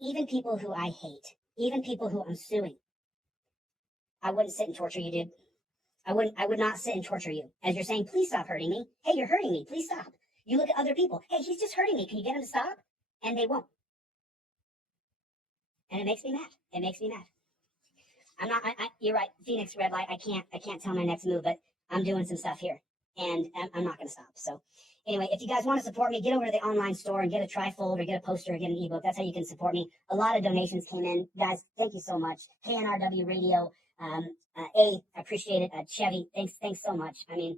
even people who I hate, even people who I'm suing, I wouldn't sit and torture you, dude. I would not sit and torture you. As you're saying, please stop hurting me. Hey, you're hurting me. Please stop. You look at other people. Hey, he's just hurting me. Can you get him to stop? And they won't. And it makes me mad. It makes me mad. I'm not, you're right. Phoenix Red Light. I can't tell my next move, but I'm doing some stuff here and I'm not going to stop. So anyway, if you guys want to support me, get over to the online store and get a trifold or get a poster or get an ebook. That's how you can support me. A lot of donations came in. Guys, thank you so much. KNRW Radio, I appreciate it. Chevy, thanks so much. I mean,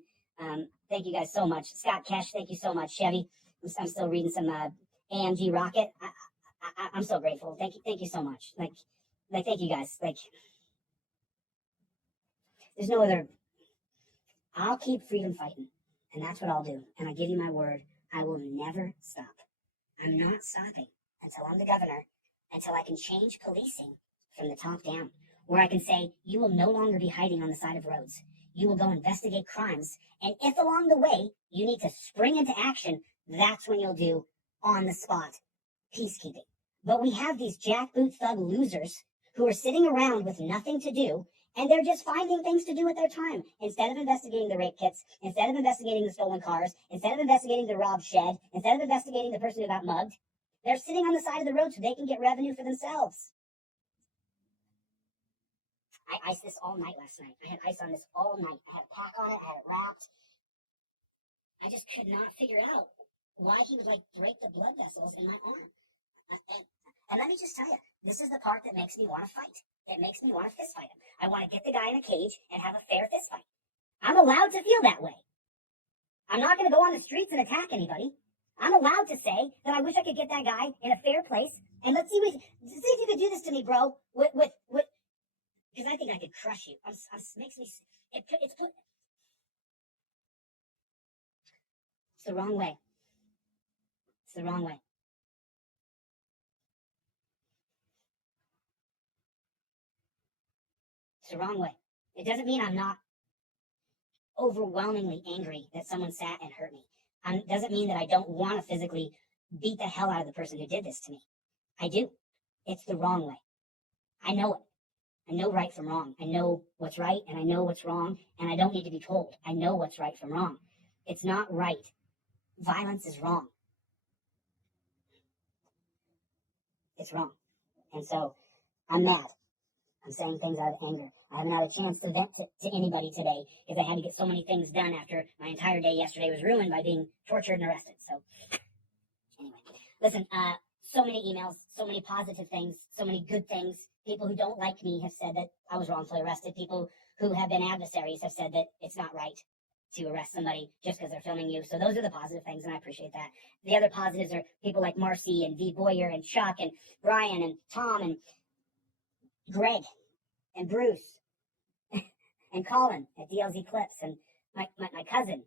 thank you guys so much. Scott Kesh, thank you so much. Chevy, I'm still reading some AMG Rocket. I'm so grateful. Thank you so much. Like, thank you guys. Like, there's no other. I'll keep freedom fighting, and that's what I'll do. And I give you my word, I will never stop. I'm not stopping until I'm the governor until I can change policing from the top down, where I can say, you will no longer be hiding on the side of roads. You will go investigate crimes. And if along the way you need to spring into action, that's when you'll do on the spot peacekeeping. But we have these jackboot thug losers who are sitting around with nothing to do, and they're just finding things to do with their time. Instead of investigating the rape kits, instead of investigating the stolen cars, instead of investigating the robbed shed, instead of investigating the person who got mugged, they're sitting on the side of the road so they can get revenue for themselves. I iced this all night last night. I had ice on this all night. I had a pack on it. I had it wrapped. I just could not figure out why he would like break the blood vessels in my arm. And let me just tell you, this is the part that makes me want to fight. It makes me want to fist fight him. I want to get the guy in a cage and have a fair fist fight. I'm allowed to feel that way. I'm not going to go on the streets and attack anybody. I'm allowed to say that I wish I could get that guy in a fair place. And let's see if you could do this to me, bro. With because I think I could crush you. Makes me. It's the wrong way. It's the wrong way. It's the wrong way. It doesn't mean I'm not overwhelmingly angry that someone sat and hurt me. It doesn't mean that I don't want to physically beat the hell out of the person who did this to me. I do. It's the wrong way. I know it. I know right from wrong. I know what's right and I know what's wrong, and I don't need to be told. I know what's right from wrong. It's not right. Violence is wrong. It's wrong. And so I'm mad. I'm saying things out of anger. I haven't had a chance to vent to anybody today because I had to get so many things done after my entire day yesterday was ruined by being tortured and arrested. So anyway, listen, so many emails, so many positive things, so many good things. People who don't like me have said that I was wrongfully arrested. People who have been adversaries have said that it's not right to arrest somebody just because they're filming you. So those are the positive things, and I appreciate that. The other positives are people like Marcy and V. Boyer and Chuck and Brian and Tom and Greg and Bruce and Colin at DLZ Clips and my cousin,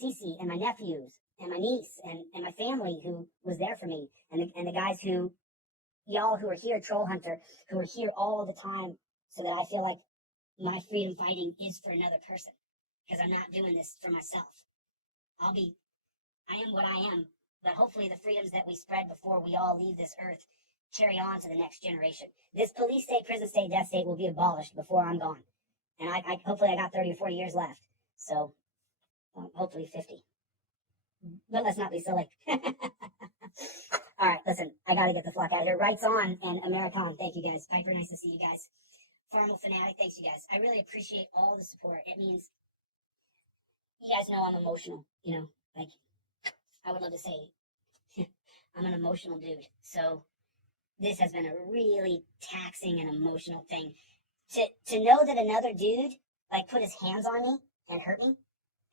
Cece, and my nephews and my niece and my family who was there for me, and the guys who, y'all who are here, Troll Hunter, who are here all the time so that I feel like my freedom fighting is for another person because I'm not doing this for myself. I am what I am, but hopefully the freedoms that we spread before we all leave this earth carry on to the next generation. This police state, prison state, death state will be abolished before I'm gone. And I hopefully I got 30 or 40 years left. So hopefully 50. But let's not be silly. All right, listen, I got to get the fuck out of here. Rights on and American. Thank you guys. Piper, nice to see you guys. Farmal Fanatic, thanks you guys. I really appreciate all the support. It means, you guys know I'm emotional, like I would love to say I'm an emotional dude. So this has been a really taxing and emotional thing. To know that another dude like put his hands on me and hurt me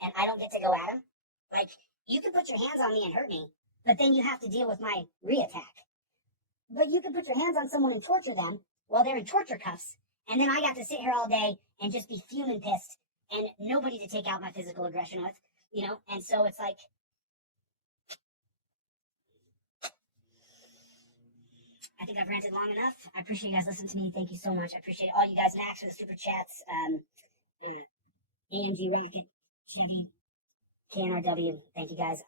and I don't get to go at him. Like, you can put your hands on me and hurt me, but then you have to deal with my re-attack. But you can put your hands on someone and torture them while they're in torture cuffs, and then I got to sit here all day and just be fuming pissed and nobody to take out my physical aggression with, and so it's like, I think I've ranted long enough. I appreciate you guys listening to me. Thank you so much. I appreciate all you guys. Max for the super chats. AMG Rocket, Chevy, KNRW. Thank you guys.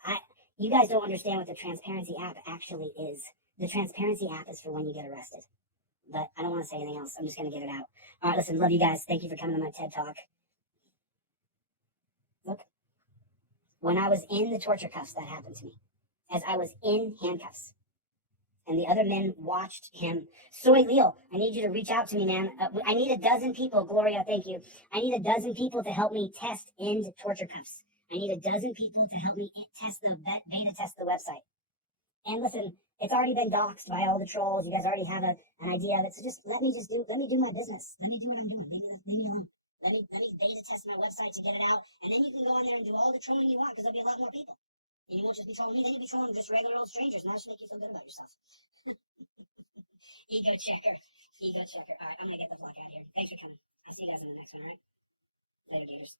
You guys don't understand what the transparency app actually is. The transparency app is for when you get arrested. But I don't want to say anything else. I'm just going to get it out. All right, listen, love you guys. Thank you for coming to my TED Talk. Look, when I was in the torture cuffs, that happened to me. As I was in handcuffs. And the other men watched him. Soy Leo, I need you to reach out to me, man. I need a dozen people. Gloria, thank you. I need a dozen people to help me test end torture cuffs. I need a dozen people to help me test the beta test the website. And listen, it's already been doxxed by all the trolls. You guys already have an idea of it. So just let me do my business. Let me do what I'm doing. Leave me alone. Let me beta test my website to get it out. And then you can go on there and do all the trolling you want because there'll be a lot more people. And you won't just be trolling me, then you'll be trolling just regular old strangers, and that should make you feel good about yourself. Ego checker. All right, I'm going to get the fuck out of here. Thanks for coming. I'll see you guys in the next one, all right? Later, gators.